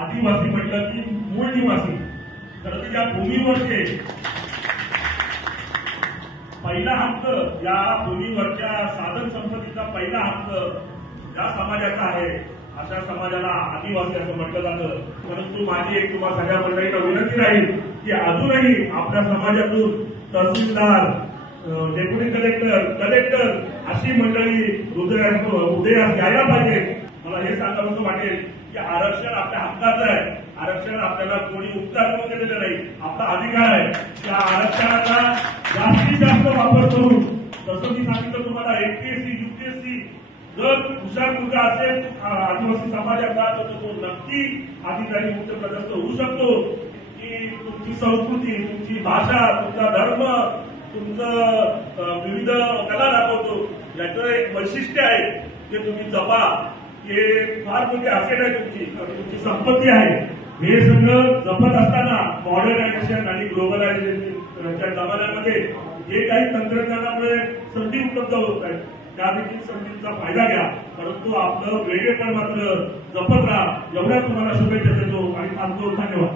आदिवासी म्हटलं की मूळ निवासी, तर त्या भूमीवरचे पहिला हक्क, या भूमीवरच्या साधन संपत्तीचा पहिला हक्क ज्या समाजाचा आहे अशा समाजाला आदिवासी असं म्हटलं जातं. परंतु माझी एक तुम्हा सगळ्या मंडळींना विनंती राहील की अजूनही आपल्या समाजातून तहसीलदार, डेप्युटी कलेक्टर अशी मंडळी उदयास यायला पाहिजे. मला हे सांगावं वाटेल की आरक्षण आपल्या हक्काचं आहे. आरक्षण आपल्याला कोणी उपकार करून दिलेलं नाही, आपला अधिकार आहे. त्या आरक्षणाचा जास्तीत जास्त वापर करून, जसं मी सांगितलं तुम्हाला, एमपीएससी यूपीएससी जर हुशार मुलगा असेल आदिवासी समाजाचा तर तो नक्की अधिकारी उच्चपदस्थ होऊ शकतो. की तुमची संस्कृती, तुमची भाषा, तुमचा धर्म, तुमचं विविध कला दाखवतो, याचं एक वैशिष्ट्य आहे ते तुम्ही जपा. हे फार मोठी असेट आहे तुमची संपत्ती आहे. हे सगळं जपत असताना मॉडर्नायझेशन आणि ग्लोबलायझेशनच्या जमान्यामध्ये जे काही तंत्रज्ञानामुळे संधी उपलब्ध होत आहेत त्या देखील संधीचा फायदा घ्या. परंतु आपलं वेगळेपण मात्र जपत राहा. एवढ्या तुम्हाला शुभेच्छा देतो आणि थांबतो. धन्यवाद.